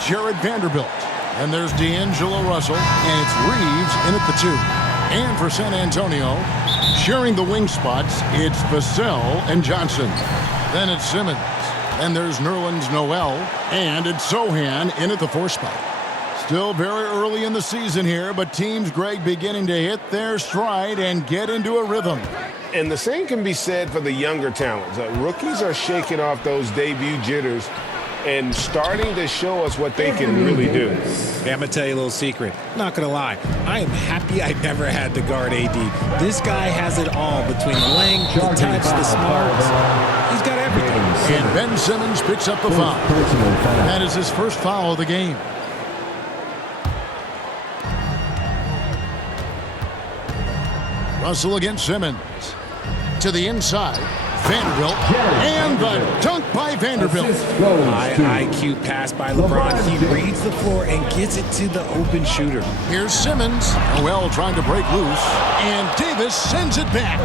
Jared Vanderbilt. And there's D'Angelo Russell, and it's Reeves in at the 2. And for San Antonio, sharing the wing spots, it's Vassell and Johnson. Then it's Simmons. Then there's Nerlens Noel, and it's Sohan in at the 4 spot. Still very early in the season here, but teams, Greg, beginning to hit their stride and get into a rhythm. And the same can be said for the younger talents. Rookies are shaking off those debut jitters and starting to show us what they can really do. Hey, I'm going to tell you a little secret. Not going to lie. I am happy I never had to guard AD. This guy has it all between the length, the touch, the smarts. He's got everything. And Ben Simmons picks up the foul. That is his first foul of the game. Russell against Simmons. To the inside. Vanderbilt. And the dunk by Vanderbilt. High IQ pass by LeBron. He reads the floor and gets it to the open shooter. Here's Simmons. Noel trying to break loose. And Davis sends it back.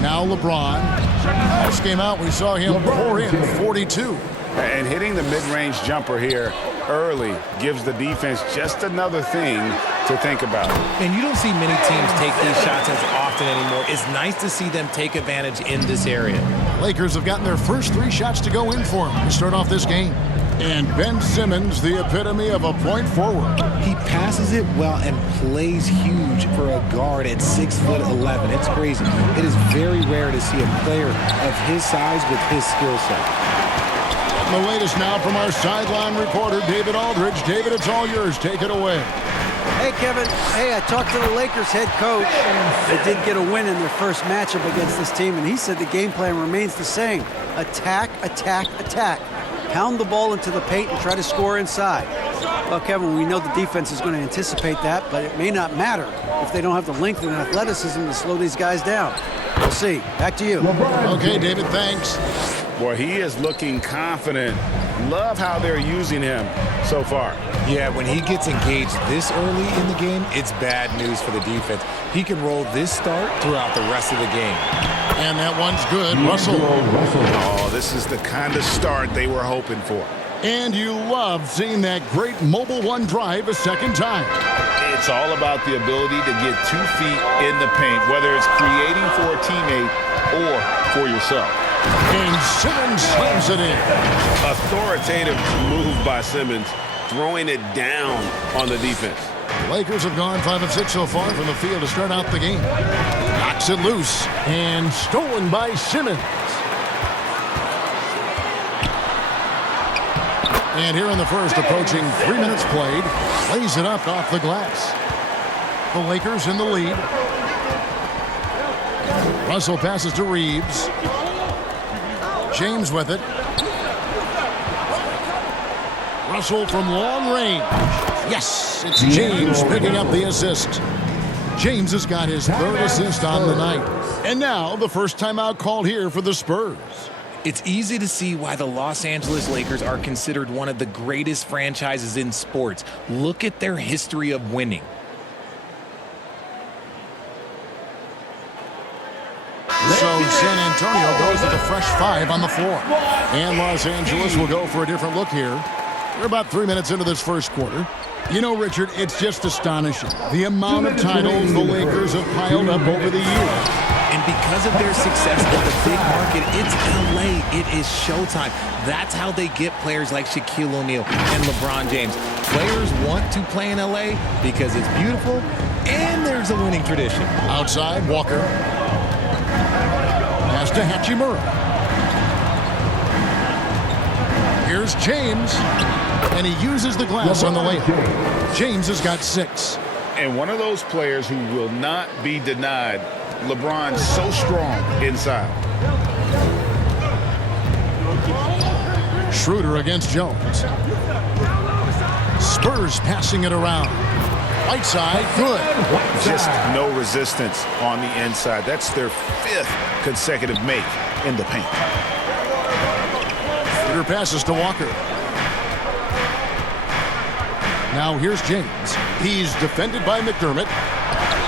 Now LeBron. Last game out, we saw him pour in 42. And hitting the mid-range jumper here early gives the defense just another thing to think about. And you don't see many teams take these shots as often anymore. It's nice to see them take advantage in this area. Lakers have gotten their first 3 shots to go in for them to start off this game. And Ben Simmons, the epitome of a point forward. He passes it well and plays huge for a guard at 6'11". It's crazy. It is very rare to see a player of his size with his skill set. The latest now from our sideline reporter, David Aldridge. David, it's all yours. Take it away. Hey, Kevin. Hey, I talked to the Lakers head coach. They did get a win in their first matchup against this team, and he said the game plan remains the same. Attack, attack, attack. Pound the ball into the paint and try to score inside. Well, Kevin, we know the defense is going to anticipate that, but it may not matter if they don't have the length and athleticism to slow these guys down. We'll see. Back to you. Okay, David, thanks. Boy, he is looking confident. Love how they're using him so far. Yeah, when he gets engaged this early in the game, it's bad news for the defense. He can roll this start throughout the rest of the game. And that one's good. Russell. Oh, this is the kind of start they were hoping for. And you love seeing that great mobile one drive a second time. It's all about the ability to get 2 feet in the paint, whether it's creating for a teammate or for yourself. And Simmons slams it in. Authoritative move by Simmons, throwing it down on the defense. Lakers have gone 5 of 6 so far from the field to start out the game. Knocks it loose and stolen by Simmons. And here in the first, approaching 3 minutes played, lays it up off the glass. The Lakers in the lead. Russell passes to Reeves. James with it. Russell from long range. Yes, it's James picking up the assist. James has got his 3rd assist on the night. And now the first timeout called here for the Spurs. It's easy to see why the Los Angeles Lakers are considered one of the greatest franchises in sports. Look at their history of winning. So San Antonio goes with a fresh 5 on the floor. And Los Angeles will go for a different look here. We're about 3 minutes into this first quarter. You know, Richard, it's just astonishing the amount of titles the Lakers have piled up over the years. And because of their success in the big market, it's LA. It is showtime. That's how they get players like Shaquille O'Neal and LeBron James. Players want to play in LA because it's beautiful and there's a winning tradition. Outside, Walker. Pass to Hachimura. Here's James. And he uses the glass on the layup. James has got 6. And one of those players who will not be denied. LeBron's so strong inside. Schroeder against Jones. Spurs passing it around. Right side, good. Just no resistance on the inside. That's their 5th consecutive make in the paint. Schroeder passes to Walker. Now here's James. He's defended by McDermott.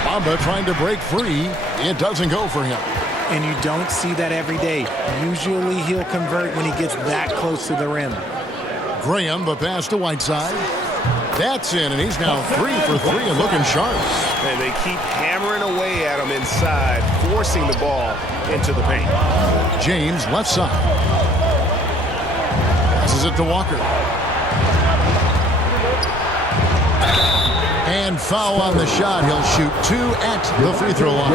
Bamba trying to break free. It doesn't go for him. and you don't see that every day. Usually he'll convert when he gets that close to the rim. Graham, the pass to Whiteside. That's in, and he's now 3 for 3 and looking sharp. And they keep hammering away at him inside, forcing the ball into the paint. James, left side. Passes it to Walker. And foul on the shot. He'll shoot 2 at the free throw line.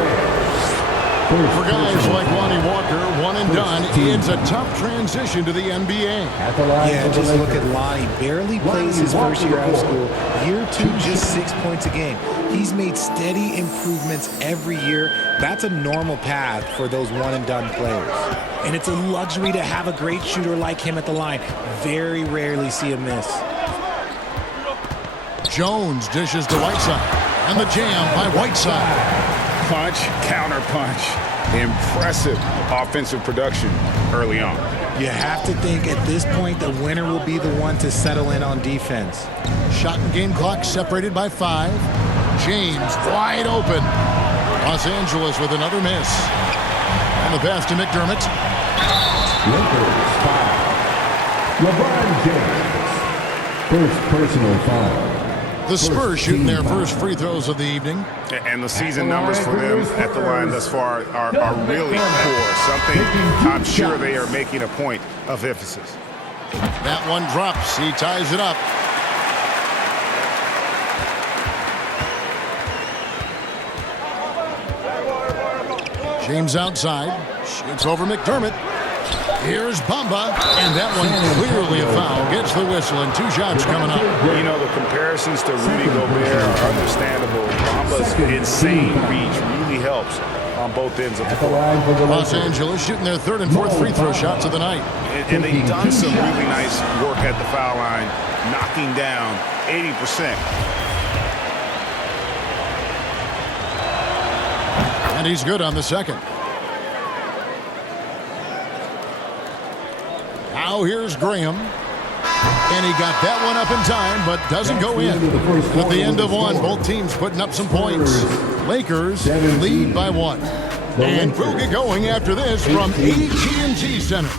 For guys like Lonnie Walker, one and done, it's a tough transition to the NBA. Yeah, just look at Lonnie. Barely plays his first year out of school. Year 2, just 6 points a game. He's made steady improvements every year. That's a normal path for those one-and-done players. And it's a luxury to have a great shooter like him at the line. Very rarely see him miss. Jones dishes to Whiteside. And the jam by Whiteside. Punch, counter punch. Impressive offensive production early on. You have to think at this point the winner will be the one to settle in on defense. Shot and game clock separated by 5. James wide open. Los Angeles with another miss. And the pass to McDermott. Lakers foul. LeBron James. First personal foul. The Spurs shooting their first free throws of the evening. And the season numbers for them at the line thus far are really poor. Something I'm sure they are making a point of emphasis. That one drops. He ties it up. James outside. Shoots over McDermott. Here's Bamba, and that one clearly a foul. Gets the whistle, and 2 shots coming up. You know, the comparisons to Rudy Gobert are understandable. Bamba's insane reach really helps on both ends of the court. Los Angeles shooting their 3rd and 4th free throw shots of the night. And they've done some really nice work at the foul line, knocking down 80%. And he's good on the second. Now here's Graham. And he got that one up in time, but doesn't go in. At the end of one, both teams putting up some points. Lakers lead by 1. And we'll get going after this from AT&T Center.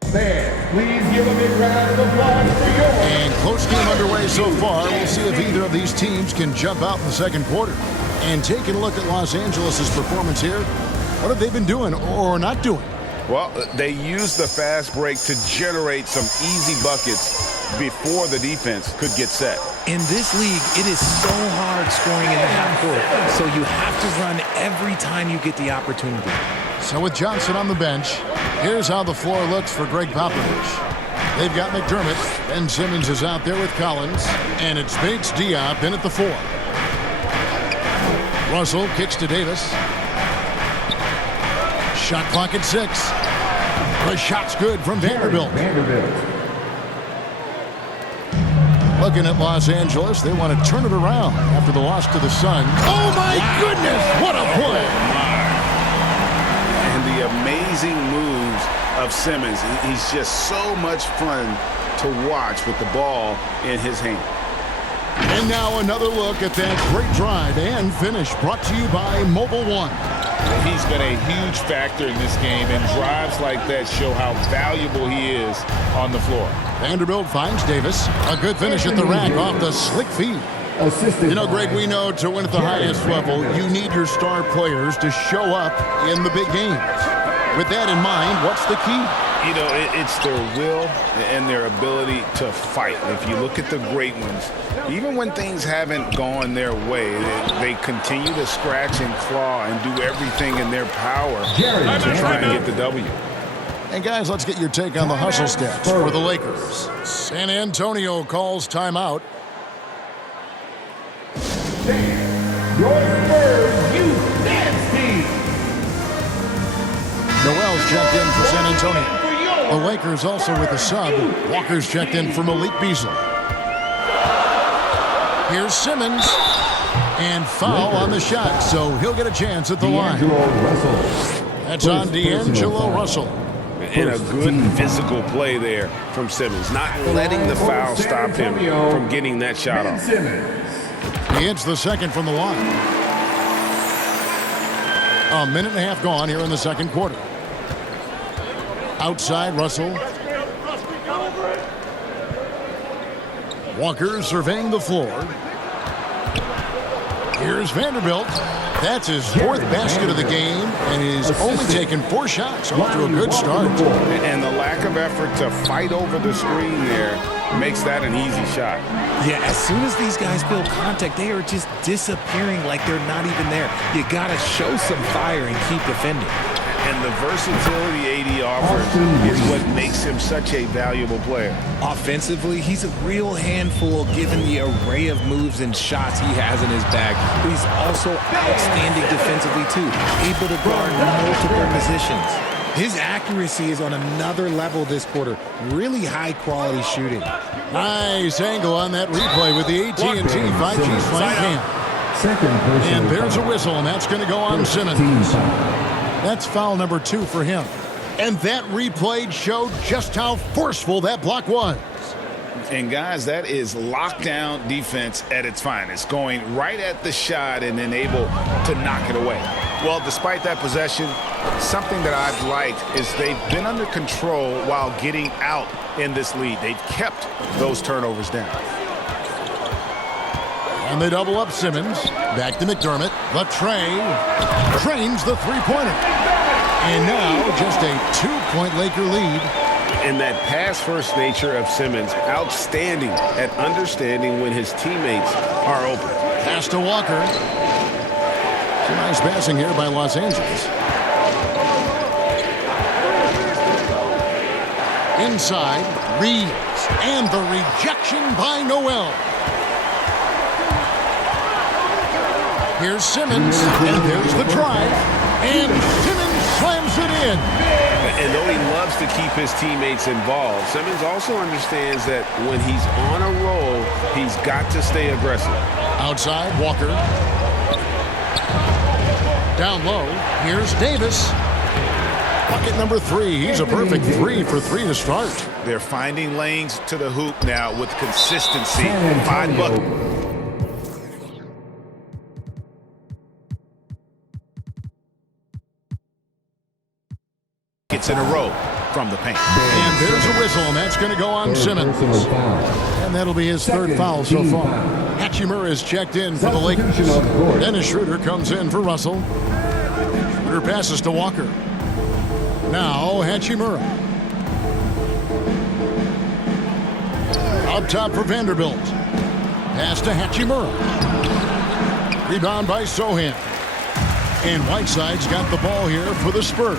Please give a big round of applause for your... And close game underway so far. We'll see if either of these teams can jump out in the second quarter. And taking a look at Los Angeles' performance here, what have they been doing or not doing? Well, they used the fast break to generate some easy buckets before the defense could get set. In this league, it is so hard scoring in the half court, so you have to run every time you get the opportunity. So with Johnson on the bench, here's how the floor looks for Greg Popovich. They've got McDermott. Ben Simmons is out there with Collins. And it's Bates Diop in at the 4. Russell kicks to Davis. Shot clock at 6. The shot's good from Vanderbilt. Looking at Los Angeles, they want to turn it around after the loss to the Suns. Oh my goodness, what a play! And the amazing moves of Simmons. He's just so much fun to watch with the ball in his hand. And now another look at that great drive and finish, brought to you by Mobile One. He's been a huge factor in this game, and drives like that show how valuable he is on the floor. Vanderbilt finds Davis. A good finish at the rack off the slick feed. You know, Greg, we know to win at the highest level, you need your star players to show up in the big games. With that in mind, what's the key? You know, it's their will and their ability to fight. If you look at the great ones, even when things haven't gone their way, they continue to scratch and claw and do everything in their power to try and get the W. And guys, let's get your take on the hustle stats for the Lakers. San Antonio calls timeout. Your Spurs Youth Dance Team. Noel's checked in for San Antonio. The Lakers also with a sub. Walker's checked in for Malik Beasley. Here's Simmons. And foul on the shot, so he'll get a chance at the line. That's on D'Angelo Russell. And a good physical play there from Simmons, not letting the foul stop him from getting that shot off. He hits the second from the line. A minute and a half gone here in the second quarter. Outside, Russell. Walker surveying the floor. Here's Vanderbilt. That's his fourth basket of the game, and he's only taken 4 shots. Off to a good start. And the lack of effort to fight over the screen there makes that an easy shot. Yeah, as soon as these guys feel contact, they are just disappearing like they're not even there. You got to show some fire and keep defending. And the versatility AD offers is what makes him such a valuable player. Offensively, he's a real handful given the array of moves and shots he has in his bag. But he's also outstanding defensively, too, able to guard multiple positions. His accuracy is on another level this quarter. Really high-quality shooting. Nice angle on that replay with the AT&T 5G flank cam. And there's a whistle, and that's going to go on Simmons. That's foul number 2 for him. And that replay showed just how forceful that block was. And guys, that is lockdown defense at its finest, going right at the shot and then able to knock it away. Well, despite that possession, something that I've liked is they've been under control while getting out in this lead. They've kept those turnovers down. And they double up Simmons. Back to McDermott. The tray. Drains the three-pointer. And now just a 2-point Laker lead. And that pass-first nature of Simmons, outstanding at understanding when his teammates are open. Pass to Walker. Some nice passing here by Los Angeles. Inside, Reeves. And the rejection by Noel. Here's Simmons, and there's the drive, and Simmons slams it in. And though he loves to keep his teammates involved, Simmons also understands that when he's on a roll, he's got to stay aggressive. Outside, Walker. Down low, here's Davis. Bucket number 3. He's a perfect 3 for 3 to start. They're finding lanes to the hoop now with consistency. 5 buckets. In a row from the paint. And there's a whistle, and that's going to go on Simmons. And that'll be his 3rd foul so far. Hachimura is checked in for the Lakers. Dennis Schroeder comes in for Russell. Schroeder passes to Walker. Now Hachimura. Up top for Vanderbilt. Pass to Hachimura. Rebound by Sohan. And Whiteside's got the ball here for the Spurs.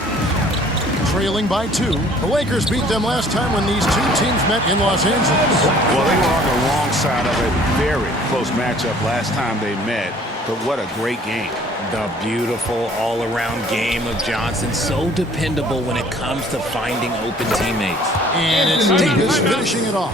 Trailing by 2. The Lakers beat them last time when these 2 teams met in Los Angeles. Well, they were on the wrong side of a very close matchup last time they met, but what a great game. The beautiful all-around game of Johnson, so dependable when it comes to finding open teammates. And it's Davis finishing it off.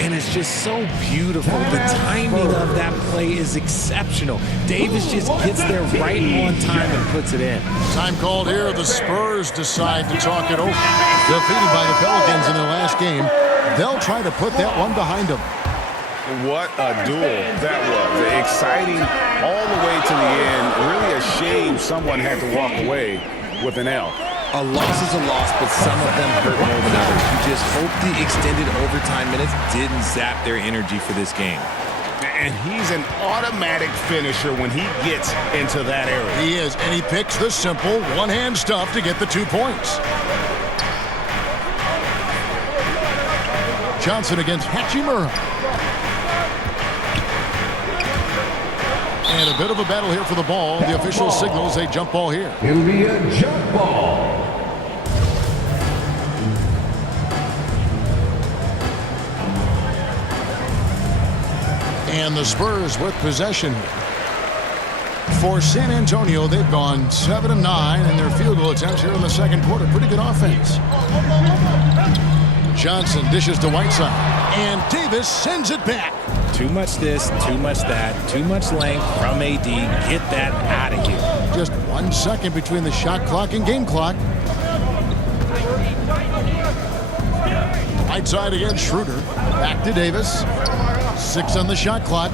And it's just so beautiful. The timing of that play is exceptional. Davis just gets there right on time and puts it in. Time called here. The Spurs decide to talk it over. Defeated by the Pelicans in their last game, they'll try to put that one behind them. What a duel that was. Exciting all the way to the end. Really a shame someone had to walk away with an L. A loss is a loss, but some of them hurt more than others. You just hope the extended overtime minutes didn't zap their energy for this game. And he's an automatic finisher when he gets into that area. He is, and he picks the simple one-hand stuff to get the 2 points. Johnson against Hachimura. And a bit of a battle here for the ball. The official signals a jump ball here. It'll be a jump ball. And the Spurs with possession. For San Antonio, they've gone 7-9 in their field goal attempts here in the second quarter. Pretty good offense. Johnson dishes to Whiteside. And Davis sends it back. Too much this, too much that, too much length from AD. Get that out of here. Just 1 second between the shot clock and game clock. Whiteside against Schroeder. Back to Davis. 6 on the shot clock.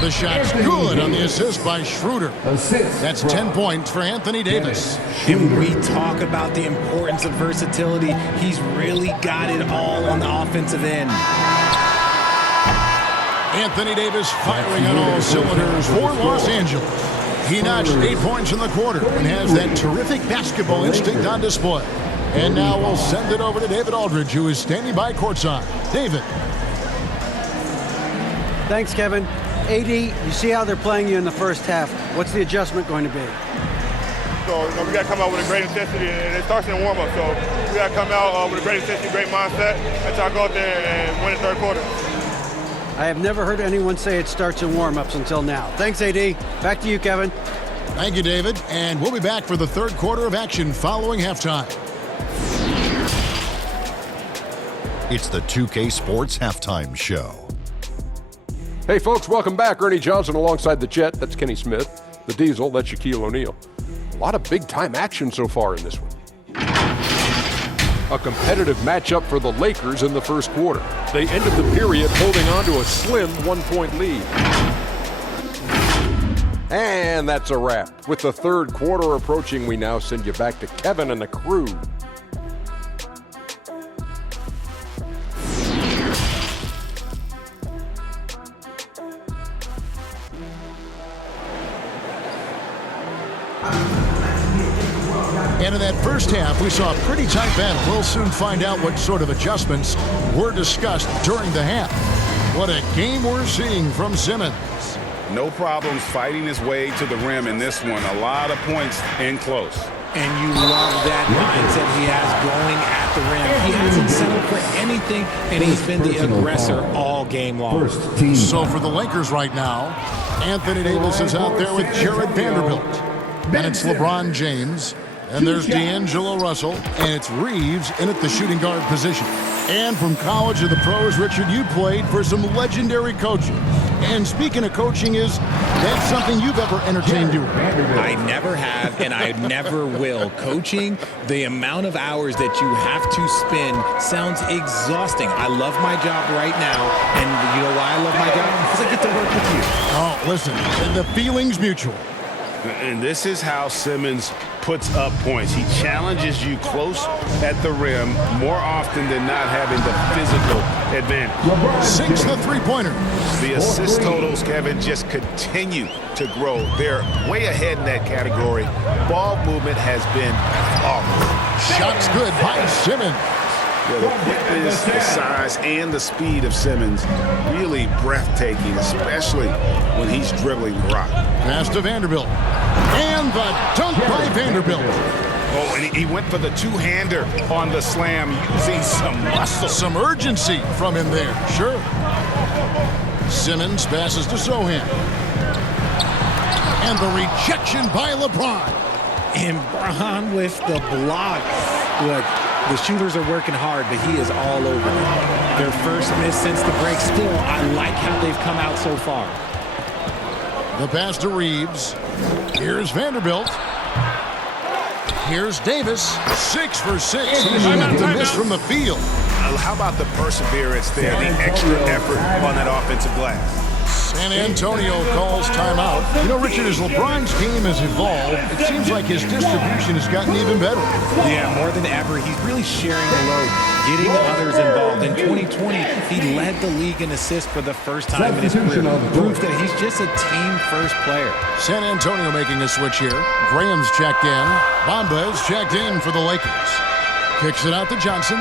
The shot's good on the assist by Schroeder. That's 10 points for Anthony Davis. And we talk about the importance of versatility. He's really got it all on the offensive end. Anthony Davis firing on all cylinders for Los Angeles. He notched 8 points in the quarter and has that terrific basketball instinct on display. And now we'll send it over to David Aldridge, who is standing by courtside. David. Thanks, Kevin. AD, you see how they're playing you in the first half. What's the adjustment going to be? So we got to come out with a great intensity, and it starts in the warm-up. So we got to come out with a great intensity, great mindset, and try to go out there and win the third quarter. I have never heard anyone say it starts in warm-ups until now. Thanks, AD. Back to you, Kevin. Thank you, David. And we'll be back for the third quarter of action following halftime. It's the 2K Sports Halftime Show. Hey, folks, welcome back. Ernie Johnson alongside the Jet. That's Kenny Smith. The Diesel, that's Shaquille O'Neal. A lot of big-time action so far in this one. A competitive matchup for the Lakers in the first quarter. They ended the period holding on to a slim 1-point lead. And that's a wrap. With the third quarter approaching, we now send you back to Kevin and the crew. And in that first half, we saw a pretty tight battle. We'll soon find out what sort of adjustments were discussed during the half. What a game we're seeing from Simmons. No problems fighting his way to the rim in this one. A lot of points in close. And you love that mindset he has going at the rim. He hasn't settled for anything, and he's been the aggressor all game long. So for the Lakers right now, Anthony Davis is out there with Jared Vanderbilt. And it's LeBron James. And there's D'Angelo Russell, and it's Reeves in at the shooting guard position. And from college to the pros, Richard, you played for some legendary coaches. And speaking of coaching, is that something you've ever entertained doing? I never have, and I never will. Coaching, the amount of hours that you have to spend sounds exhausting. I love my job right now, and you know why I love my job? Because I get to work with you. Oh, listen, the feeling's mutual. And this is how Simmons puts up points. He challenges you close at the rim more often than not, having the physical advantage. 6 the three-pointer. The assist totals, Kevin, just continue to grow. They're way ahead in that category. Ball movement has been awful. Shots good by Simmons. Yeah, the quickness, the size, and the speed of Simmons really breathtaking, especially when he's dribbling the rock. Pass to Vanderbilt. And the dunk by Vanderbilt. Oh, and he went for the two-hander on the slam, using some muscle. Some urgency from him there, sure. Simmons passes to Sohan. And the rejection by LeBron. And Bron with the block. Look, the shooters are working hard, but he is all over them. Their first miss since the break. Still, I like how they've come out so far. The pass to Reeves. Here's Vanderbilt. Here's Davis. 6 for 6. He's not to miss from the field. How about the perseverance there, the extra effort on that offensive glass? San Antonio calls timeout. You know, Richard, as LeBron's game has evolved, it seems like his distribution has gotten even better. Yeah, more than ever, he's really sharing the load, getting others involved. In 2020, he led the league in assists for the first time in his career. Proof that he's just a team-first player. San Antonio making a switch here. Graham's checked in. Bamba's checked in for the Lakers. Kicks it out to Johnson.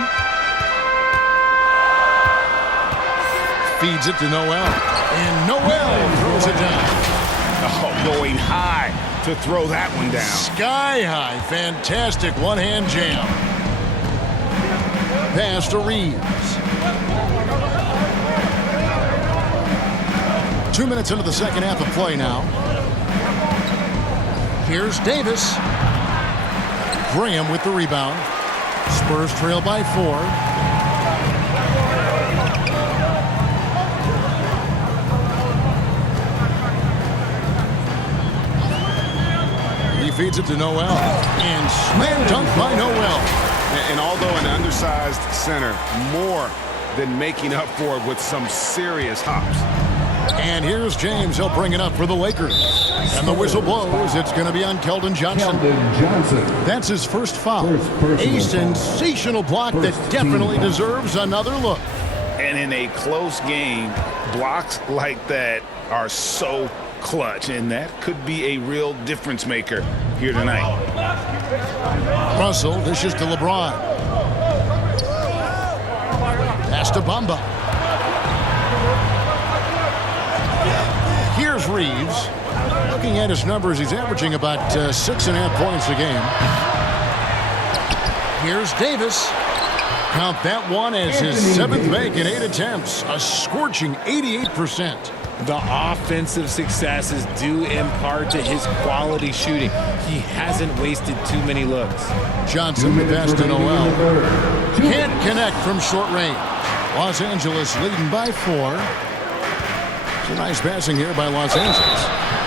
Feeds it to Noel. And Noel throws it down. Oh, going high to throw that one down. Sky high. Fantastic one-hand jam. Pass to Reeves. 2 minutes into the second half of play now. Here's Davis. Graham with the rebound. Spurs trail by 4. Feeds it to Noel. And slam dunk by Noel. And although an undersized center, more than making up for it with some serious hops. And here's James. He'll bring it up for the Lakers. And the whistle blows. It's going to be on Keldon Johnson. That's his first foul. A sensational block that definitely deserves another look. And in a close game, blocks like that are so clutch, and that could be a real difference maker here tonight. Russell dishes to LeBron. Pass to Bamba. Here's Reeves. Looking at his numbers, he's averaging about 6.5 points a game. Here's Davis. Count that one as his 7th make in 8 attempts. A scorching 88%. The offensive success is due in part to his quality shooting. He hasn't wasted too many looks. Johnson, the pass to Noel. Can't connect from short range. Los Angeles leading by 4. Some nice passing here by Los Angeles.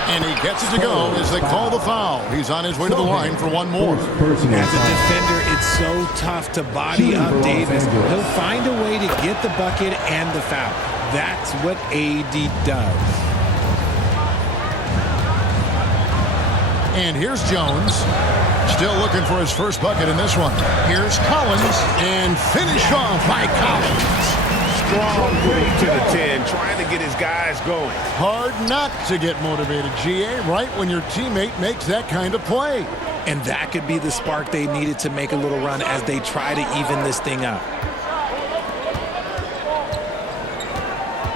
And he gets it to go as they call the foul. He's on his way to the line for one more. As a defender, it's so tough to body up Davis. He'll find a way to get the bucket and the foul. That's what AD does. And here's Jones. Still looking for his first bucket in this one. Here's Collins. And finish off by Collins. Strong move to the 10, trying to get his guys going. Hard not to get motivated, GA, right when your teammate makes that kind of play. And that could be the spark they needed to make a little run as they try to even this thing up.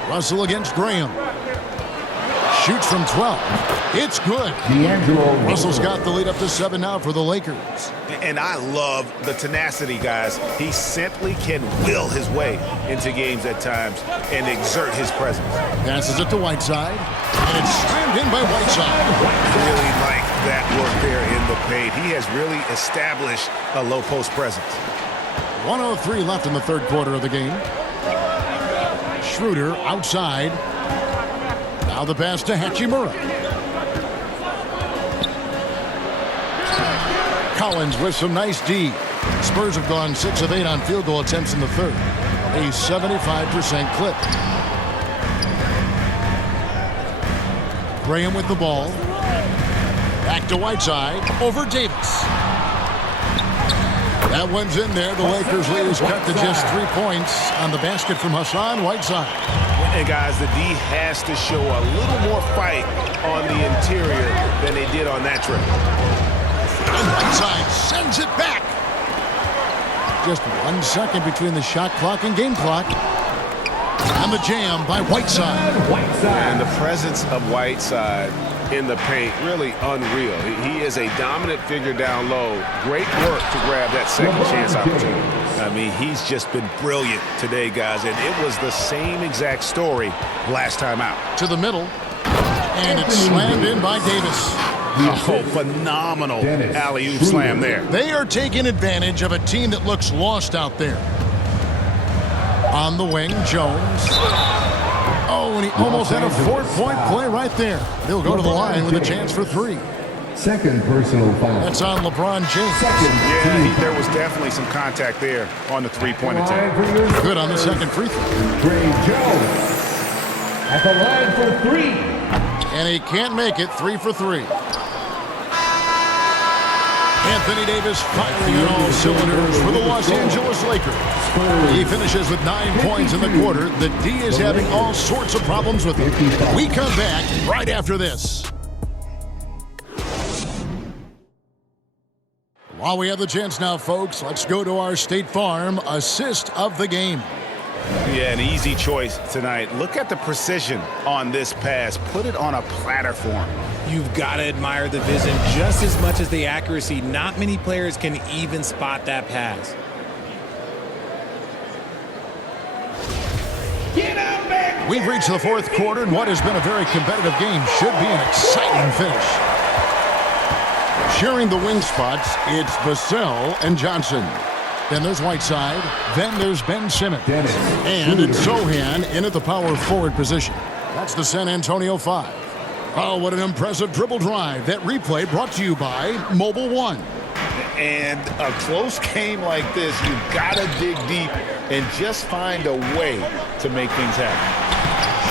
Russell against Graham. Shoots from 12. It's good. Russell's got the lead up to 7 now for the Lakers. And I love the tenacity, guys. He simply can will his way into games at times and exert his presence. Passes it to Whiteside. And it's slammed in by Whiteside. Really like that work there in the paint. He has really established a low post presence. 1:03 left in the third quarter of the game. Schroeder outside. Now the pass to Hachimura. Collins with some nice D. Spurs have gone 6 of 8 on field goal attempts in the third. A 75% clip. Graham with the ball. Back to Whiteside. Over Davis. That one's in there. The Lakers lead is cut to just 3 points on the basket from Hassan Whiteside. And guys, the D has to show a little more fight on the interior than they did on that trip. And Whiteside sends it back. Just 1 second between the shot clock and game clock. And the jam by Whiteside. And the presence of Whiteside in the paint, really unreal. He is a dominant figure down low. Great work to grab that second chance opportunity. I mean, he's just been brilliant today, guys, and it was the same exact story last time out. To the middle, and it's slammed in by Davis. Oh, phenomenal alley-oop slam there. They are taking advantage of a team that looks lost out there. On the wing, Jones. Oh, and he almost had a 4-point play right there. They'll go to the line with a chance for 3. Second personal foul. That's on LeBron James. Yeah, there was definitely some contact there on the 3-point attempt. Good on the second free throw. Ray Jones at the line for 3. And he can't make it. 3 for 3. Anthony Davis firing on all cylinders for the Los Angeles Lakers. He finishes with 9 points in the quarter. The D is having all sorts of problems with him. We come back right after this. While we have the chance now, folks, let's go to our State Farm assist of the game. Yeah, an easy choice tonight. Look at the precision on this pass. Put it on a platter for him. You've got to admire the vision just as much as the accuracy. Not many players can even spot that pass. We've reached the fourth quarter, and what has been a very competitive game should be an exciting finish. Sharing the wing spots, it's Vassell and Johnson. Then there's Whiteside. Then there's Ben Simmons. And it's Sohan in at the power forward position. That's the San Antonio 5. Oh, what an impressive dribble drive. That replay brought to you by Mobile One. And a close game like this, you've got to dig deep and just find a way to make things happen.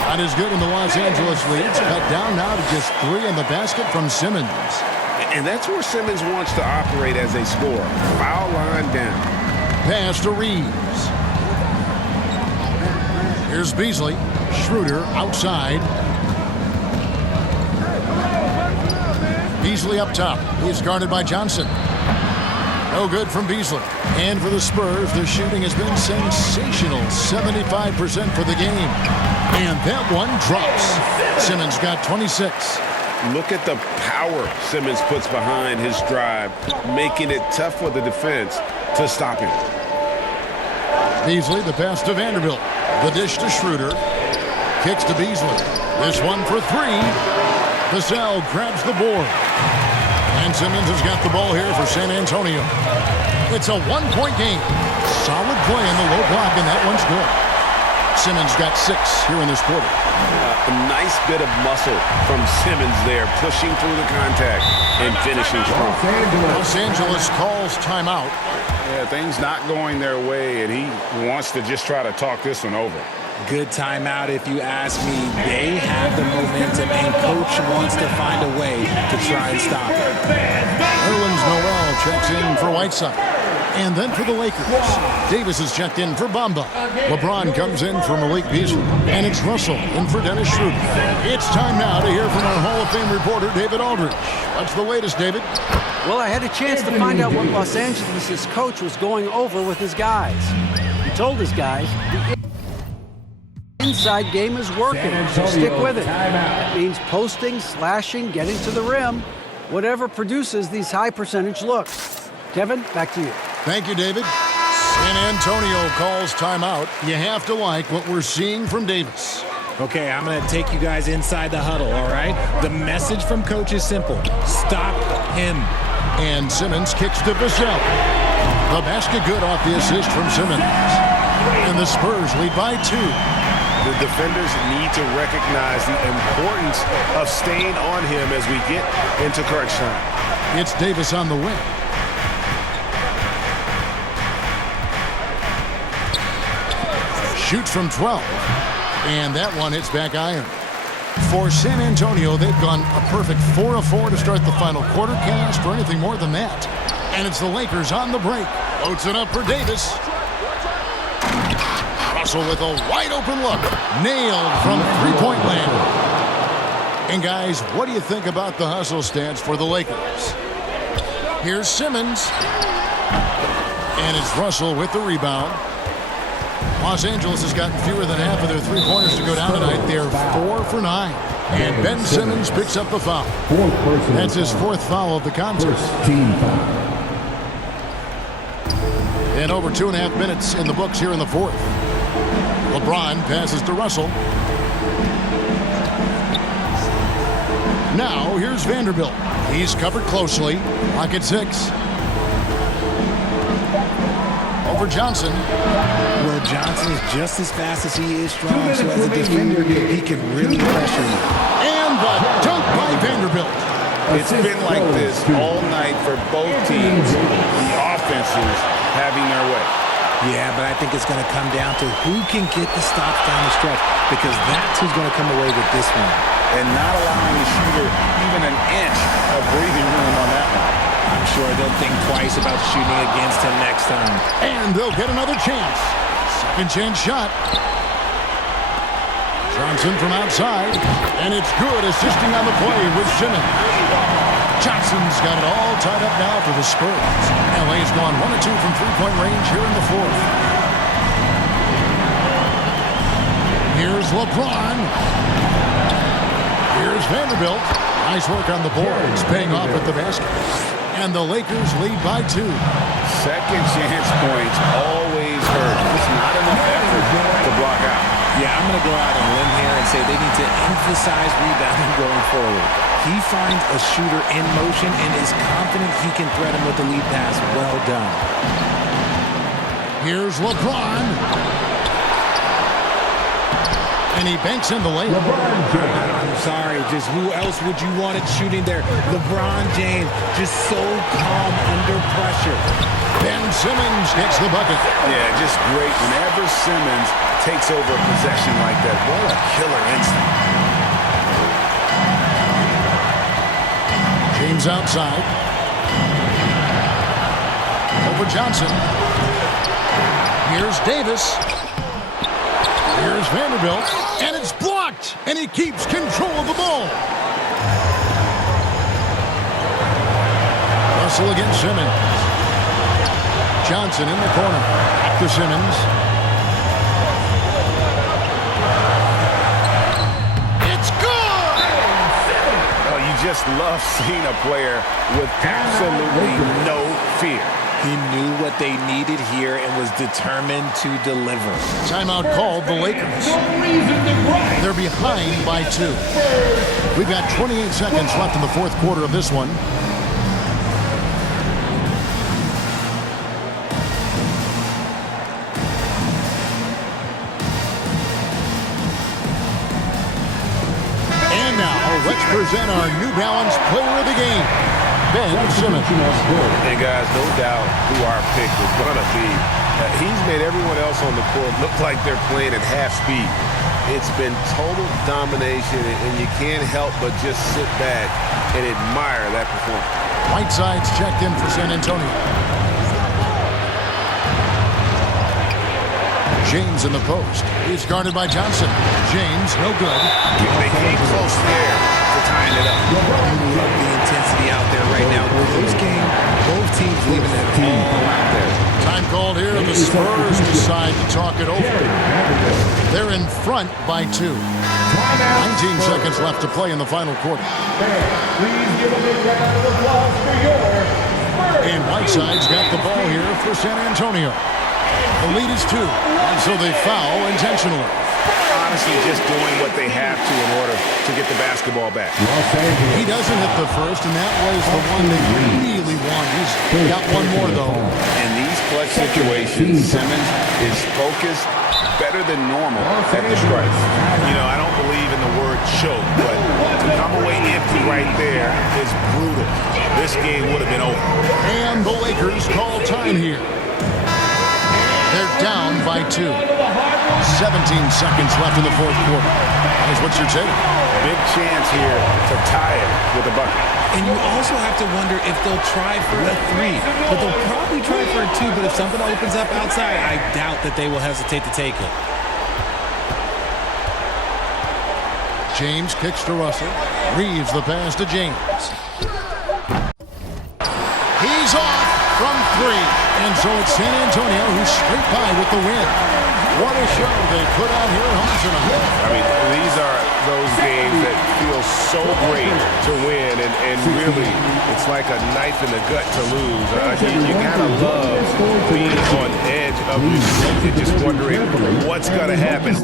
Not as good in the Los Angeles leads. Cut down now to just 3 in the basket from Simmons. And that's where Simmons wants to operate as a scorer. Foul line down. Pass to Reeves. Here's Beasley. Schroeder outside. Beasley up top. He's guarded by Johnson. No good from Beasley. And for the Spurs, the shooting has been sensational. 75% for the game. And that one drops. Simmons got 26. Look at the power Simmons puts behind his drive, making it tough for the defense to stop him. Beasley, the pass to Vanderbilt. The dish to Schroeder. Kicks to Beasley. This one for 3. Vassell grabs the board. And Simmons has got the ball here for San Antonio. It's a 1-point game. Solid play in the low block, and that one's good. Simmons got 6 here in this quarter. A nice bit of muscle from Simmons there, pushing through the contact and finishing strong. Los Angeles calls timeout. Yeah, things not going their way, and he wants to just try to talk this one over. Good timeout, if you ask me. They have the momentum, and Coach wants to find a way to try and stop it. Nerlens Noel checks in for Whiteside. And then for the Lakers, Davis is checked in for Bamba. LeBron comes in for Malik Beasley. And it's Russell in for Dennis Schroeder. It's time now to hear from our Hall of Fame reporter, David Aldridge. What's the latest, David? Well, I had a chance to find out what Los Angeles' coach was going over with his guys. He told his guys the inside game is working, so stick with it. That means posting, slashing, getting to the rim, whatever produces these high percentage looks. Kevin, back to you. Thank you, David. San Antonio calls timeout. You have to like what we're seeing from Davis. Okay, I'm going to take you guys inside the huddle, all right? The message from Coach is simple. Stop him. And Simmons kicks to Vassell. The basket good off the assist from Simmons. And the Spurs lead by 2. The defenders need to recognize the importance of staying on him as we get into crunch time. It's Davis on the wing. Shoots from 12. And that one hits back iron. For San Antonio, they've gone a perfect 4 of 4 to start the final quarter. Can't ask for anything more than that. And it's the Lakers on the break. Loads it up for Davis. Russell with a wide open look. Nailed from 3-point land. And guys, what do you think about the hustle stats for the Lakers? Here's Simmons. And it's Russell with the rebound. Los Angeles has gotten fewer than half of their 3-pointers to go down tonight. They're 4 for 9. And Ben Simmons picks up the foul. That's his 4th foul of the contest. And over 2.5 minutes in the books here in the 4th. LeBron passes to Russell. Now here's Vanderbilt. He's covered closely. Lock at 6. Over Johnson. Well, Johnson is just as fast as he is strong, so as a defender, he can really pressure you. And the dunk by Vanderbilt. It's been like this all night for both teams. The offenses having their way. Yeah, but I think it's going to come down to who can get the stops down the stretch, because that's who's going to come away with this one. And not allowing the shooter even an inch of breathing room on that one. I'm sure they'll think twice about shooting against him next time. And they'll get another chance. Second chance shot. Johnson from outside. And it's good, assisting on the play with Simmons. Johnson's got it all tied up now for the Spurs. LA's gone 1 of 2 from 3-point range here in the 4th. Here's LeBron. Here's Vanderbilt. Nice work on the boards, paying off at the basket. And the Lakers lead by 2. Second chance points always hurt. It's not enough effort to block out. Yeah, I'm going to go out on a limb here and say they need to emphasize rebounding going forward. He finds a shooter in motion and is confident he can thread him with the lead pass. Well done. Here's LeBron. And he banks in the layup. I'm sorry, just who else would you want it shooting there? LeBron James, just so calm under pressure. Ben Simmons gets the bucket. Yeah, just great. Whenever Simmons takes over a possession like that, what a killer instinct. James outside. Over Johnson. Here's Davis. Here's Vanderbilt. And it's blocked. And he keeps control of the ball. Russell against Simmons. Johnson in the corner. Back to Simmons. It's good! Oh, you just love seeing a player with absolutely no fear. He knew what they needed here and was determined to deliver. Timeout called the Lakers. They're behind by 2. We've got 28 seconds left in the fourth quarter of this one. And now, let's present our New Balance Player of the Game, Ben Simmons. And guys, no doubt who our pick is going to be. He's made everyone else on the court look like they're playing at half speed. It's been total domination, and you can't help but just sit back and admire that performance. Whiteside's checked in for San Antonio. James in the post. He's guarded by Johnson. James, no good. They came close there to tying it up. Love the intensity out there right now. Close game, both teams leaving that all out there. Time called here. The Spurs decide to talk it over. They're in front by 2. 19 seconds left to play in the final quarter. Please give a big round of applause for your Spurs. And Whiteside's got the ball here for San Antonio. The lead is 2, and so they foul intentionally. Honestly, just doing what they have to in order to get the basketball back. He doesn't hit the first, and that was the one they really won. He's got one more, though. In these clutch situations, Simmons is focused better than normal at the stripe. You know, I don't believe in the word choke, but to come away empty right there is brutal. This game would have been over. And the Lakers call time here. They're down by 2. 17 seconds left in the fourth quarter. Guys, what's your take? Big chance here to tie it with a bucket. And you also have to wonder if they'll try for a 3. But they'll probably try for a 2. But if something opens up outside, I doubt that they will hesitate to take it. James kicks to Russell. Reeves the pass to James. He's off from 3. And so it's San Antonio who's straight by with the win. What a show they put on here at home tonight. I mean, these are those games that feel so great to win, and really, it's like a knife in the gut to lose. You gotta love being on edge of your seat and just wondering what's gonna happen.